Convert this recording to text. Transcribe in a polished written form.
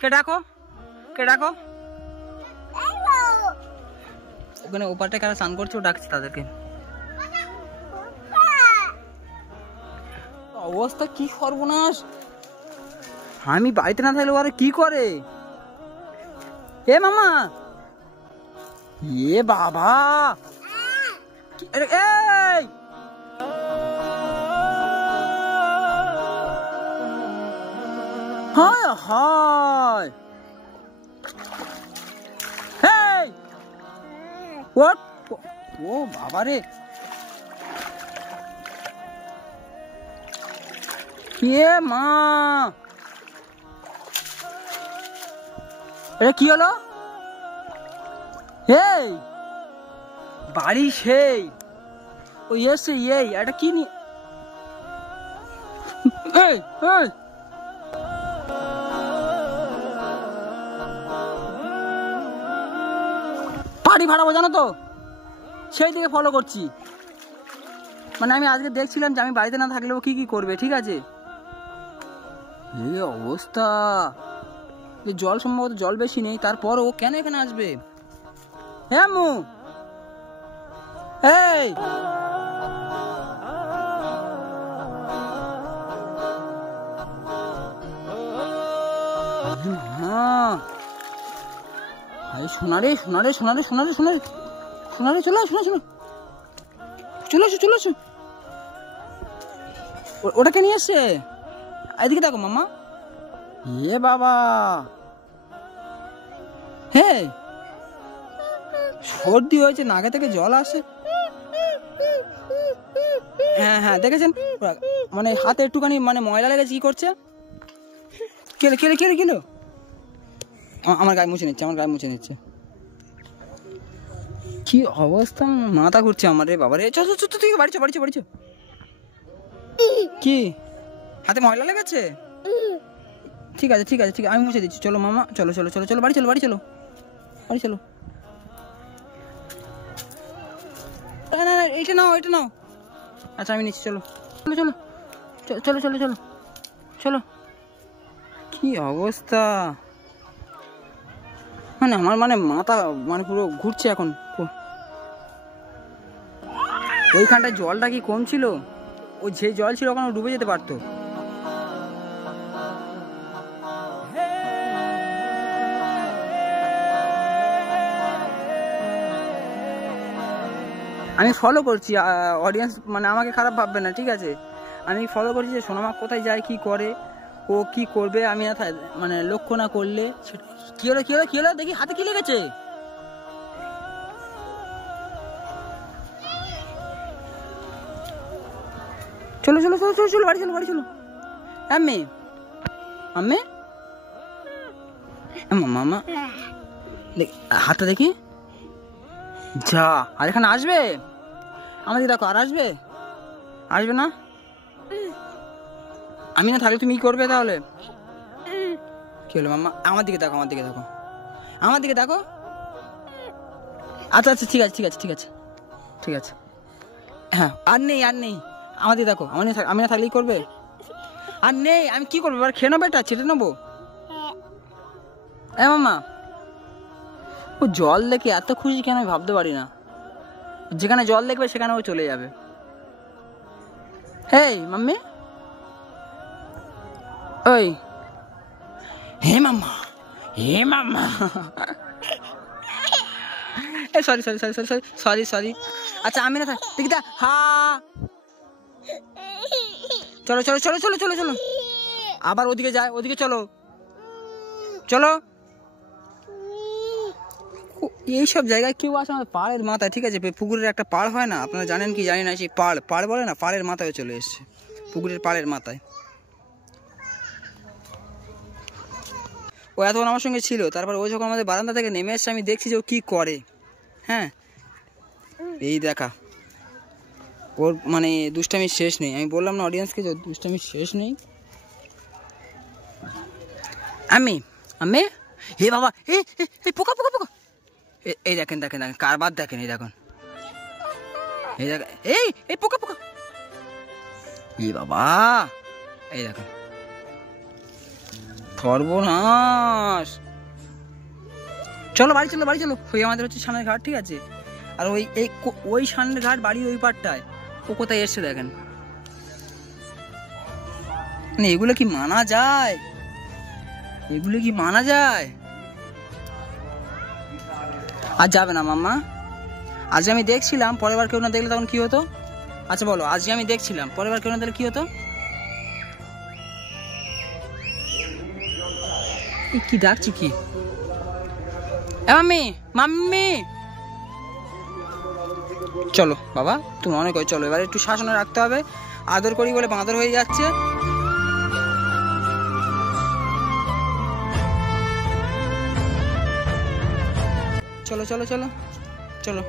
কে ডাকো, কে ডাকো। ওখানে ওপারটা কারা স্নান করছে, ও ডাকছে তাদেরকে। অবস্থা কি সর্বনাশ, আমি বাড়িতে না থাকলে ওরা কি করে। এ মামা, এ বাবা, এই হায় হায়, ও বাবা রে, কে মা, এটা কি হলো? এই বাড়ি সেই ও এসে, এই এটা কি নি, এই এই বাড়ি ভাড়াবো জানো তো, সেই দিকে ফলো করছি। মানে আমি আজকে দেখছিলাম যে আমি বাড়িতে না থাকলেও কি কি করবে, ঠিক আছে। এই অবস্থা, জল সম্ভবত জল বেশি নেই, তারপর ও কেন এখানে আসবে? হ্যাঁ মু, এই হ্যাঁ, সোনারে সোনারে সোনারে সোনারে সোনারে সোনারে, চলে আসো, শোনো চলে আসো চলে আসো। ওটাকে নিয়ে এসছে, এদিকে দেখো মামা। এ বাবা, হ্যাঁ সর্দি হয়েছে, নাকে থেকে জল আসে। হ্যাঁ হ্যাঁ দেখেছেন, মানে হাতে একটুখানি মানে ময়লা লেগেছে, কি করছে, কেলে কেলে কেলে কেলো, আমার গায়ে মুছে নিচ্ছে, আমার গায়ে মুছে নিচ্ছে। কি অবস্থা, মাথা ঘুরছে আমার রে বাবা রে। চল চল তুই বাড়িছো বাড়িছো বাড়িছো। কি হাতে ময়লা লেগেছে? ঠিক আছে ঠিক আছে ঠিক আছে, আমি মুছে দিচ্ছি। চলো মামা, চলো চলো চলো চলো, বাড়ি চলো বাড়ি চলো বাড়ি চলো। না না এটা নাও এটা নাও, আচ্ছা আমি নিচ্ছি, চলো চলো চলো চলো চলো চলো চলো। কি অবস্থা, মানে আমার মানে মাথা মানে পুরো ঘুরছে এখন। ওইখানটায় জলটা কি কম ছিল, ওই যে জল ছিল ওখানে ডুবে যেতে পারতো। আমি ফলো করছি, অডিয়েন্স মানে আমাকে খারাপ ভাববে না, ঠিক আছে। আমি ফলো করছি যে সোনামা কোথায় যায়, কি করে, ও কি করবে, আমি মানে লক্ষ্য না করলে। কি হলো কি হলো কি হলো, দেখি হাতে কি লেগেছে। চলো চলো চলো চলো চলো বাড়ি চলো বাড়ি চলো। আম্মি আম্মি মামা, হাতটা দেখি, যা আর এখানে আসবে, আমাদের দেখো আর আসবে, আসবে না। আমি না থাকলে তুমি কি করবে তাহলে? কি হলো মামা, আমার দিকে দেখো, আমার দিকে দেখো, আমার দিকে দেখো। আচ্ছা আচ্ছা ঠিক আছে ঠিক আছে ঠিক আছে ঠিক আছে, হ্যাঁ আর নেই আর নেই, আমার দিকে দেখো, আমি না থাকলেই করবে, আর নেই। আমি কি করবো এবার, খেয়ে নেবো, এটা ছেটে নেবো। হ্যাঁ মামা, ও জল দেখে এত খুশি কেন আমি ভাবতে পারি না। যেখানে জল দেখবে সেখানে ও চলে যাবে। হেই মাম্মি, ওই hey mama, hey mama, sorry sorry sorry sorry sorry sorry sorry. আচ্ছা আমি না থাক দেখি তা, হা চলো চলো চলো চলো চলো চলো, আবার ওদিকে যায়, ওদিকে চলো চলো। এইসব জায়গায় কেউ আসে আমাদের পাড়ের মাথায়, ঠিক আছে। পুকুরের একটা পাড় হয় না, আপনারা জানেন কি জানি না, সেই পাড় বলে না, পাড়ের মাথায় চলে এসছে, পুকুরের পাড়ের মাথায়। ও এতক্ষণ আমার সঙ্গে ছিল, তারপর ও যখন আমাদের বারান্দা থেকে নেমে এসছে, আমি দেখছি যে ও কী করে। হ্যাঁ এই দেখা, ওর মানে দুষ্টামির শেষ নেই। আমি বললাম না অডিয়েন্সকে যে দুষ্টামির শেষ নেই। আমি হে বাবা, এই পোকা পোকা পোকা, এই দেখেন দেখেন দেখেন, কারবার দেখেন, এই দেখুন, এই দেখেন, এই পোকা পোকা, এই বাবা, এই দেখেন সর্বনাশ। চলো বাড়ি চলো, বাড়ি চলো। ওই আমাদের হচ্ছে সামনের ঘাট, ঠিক আছে? আর ওই সামনের ঘাট বাড়ির ওই পারটায় ও কোথায় এসছে দেখেন। মানে এগুলো কি মানা যায়? এগুলো কি মানা যায়? আজ যাবে না মাম্মা? আজ আমি দেখছিলাম, পরের বার কেউ না দেখলে তখন কি হতো? আচ্ছা বলো, আজকে আমি দেখছিলাম, পরের বার কেউ না দেখলে কি হতো? কি ডাকছি কি? মাম্মি, মাম্মি, চলো বাবা, তুমি অনেক হয়, চলো এবার একটু শাসনে রাখতে হবে। আদর করি বলে বাঁদর হয়ে যাচ্ছে। চলো চলো চলো চলো।